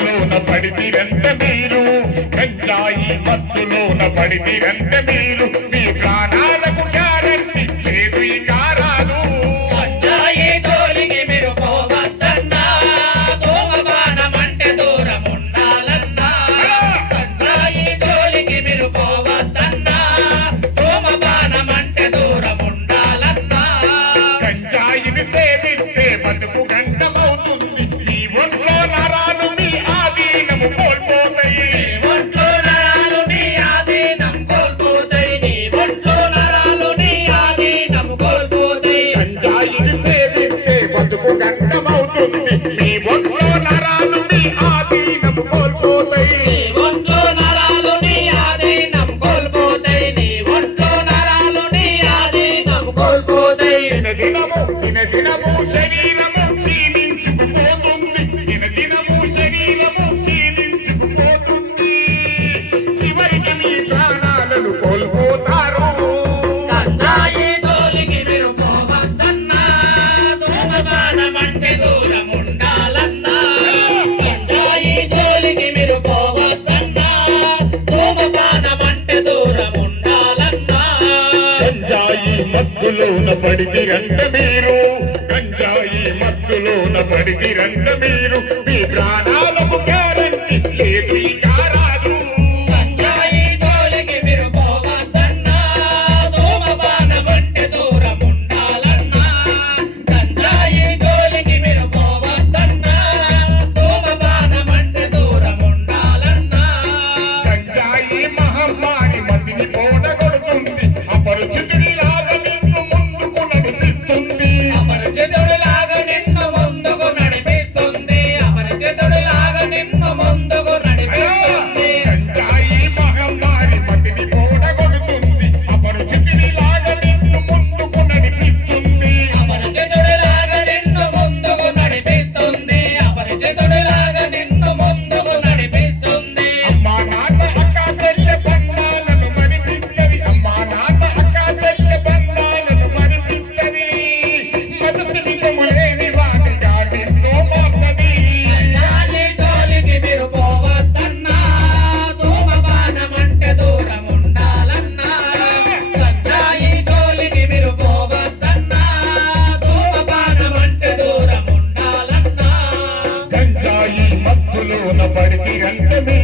మత్తులోన పడితిరంట మీరు, గంజాయి మత్తులోన పడితిరంట మీరు, మీ ప్రాణాలకు గ్యారంటీ లేదు ఈ కారాలు. గంజాయి జోలికి మీరు పోవద్దన్నా, ధూమపానమంటే దూరం ఉండాలన్నా. గంజాయి జోలికి మీరు పోవద్దన్నా, ధూమపానమంటే దూరం ఉండాలన్నా. గంజాయిని సేవిస్తే బతుకు గంటమవుతుంది, నీ ఒంట్లో నరాలు మీ ఆధీనము కోల్పోతాయి. ఒంట్లో నరాలు నీ ఆధీనం కోల్పోతాయి, నీ ఒంట్లో నరాలు నీ ఆధీనం కోల్పోతాయి. గంజాయిని సేవిస్తే బతుకు గంటమవుతుంది, నీ ఒంట్లో నరాలు మీ ఆధీనము కోల్పోతాయి. నీ ఒంట్లో నరాలు నీ ఆధీనం కోల్పోతాయి, నీ ఒంట్లో నరాలు నీ ఆధీనం కోల్పోతాయి. దినదినము శరీరము క్షీణించుకుపోతుంది, దినదినము శరీరము క్షీణించుకుపోతుంది, చివరికి మీ ప్రాణాలను కోల్పోతారు. గంజాయి జోలికి మీరు పోవద్దన్నా, ధూమపానమంటే దూరం ఉండాలన్నా. గంజాయి జోలికి మీరు పోవద్దన్నా, ధూమపానమంటే దూరం ఉండాలన్నా. గంజాయి మత్తులోన పడితిరంట మీరు, గంజాయి మత్తులోన పడితిరంట మీరు, మీ ప్రాణాలకు గ్యారంటీ లేదు ఈ కారాలు. గంజాయి జోలికి మీరు పోవద్దన్నా, ధూమపానమంటే దూరం ఉండాలన్నా. గంజాయి జోలికి మీరు పోవద్దన్నా, ధూమపానమంటే దూరం ఉండాలన్నా. గంజాయి మహమ్మారి మందిని పోడగొడుతుంది, అపరిచితుని లాగా నిన్ను ముందుకు నడిపిస్తుంది. అపరిచితుడిలాగా నిన్ను ముందుకు నడిపిస్తుంది, అపరిచితుడిలాగా నిన్ను ముందుకు నడిపిస్తుంది. గంజాయి మహమ్మారి మందిని పోడగొడుతుంది, అపరిచితుని లాగా నిన్ను ముందుకు నడిపిస్తుంది. అపరిచితుడిలాగా నిన్ను ముందుకు నడిపిస్తుంది, అపరిచితుడిలాగా నిన్ను ముందుకు నడిపిస్తుంది. అమ్మా నాన్న అక్క చెల్లె బంధాలను మరిపిస్తది, అమ్మా నాన్న అక్క చెల్లె బంధాలను మరిపిస్తది, మదతు నిజము లేని వాటిగా నిన్ను మోస్తది. గంజాయి జోలికి మీరు పోవద్దన్నా, ధూమపానమంటే దూరం ఉండాలన్నా. గంజాయి జోలికి మీరు పోవద్దన్నా, ధూమపానమంటే దూరం ఉండాలన్నా. గంజాయి మత్తులోన పడితిరంట మీరు,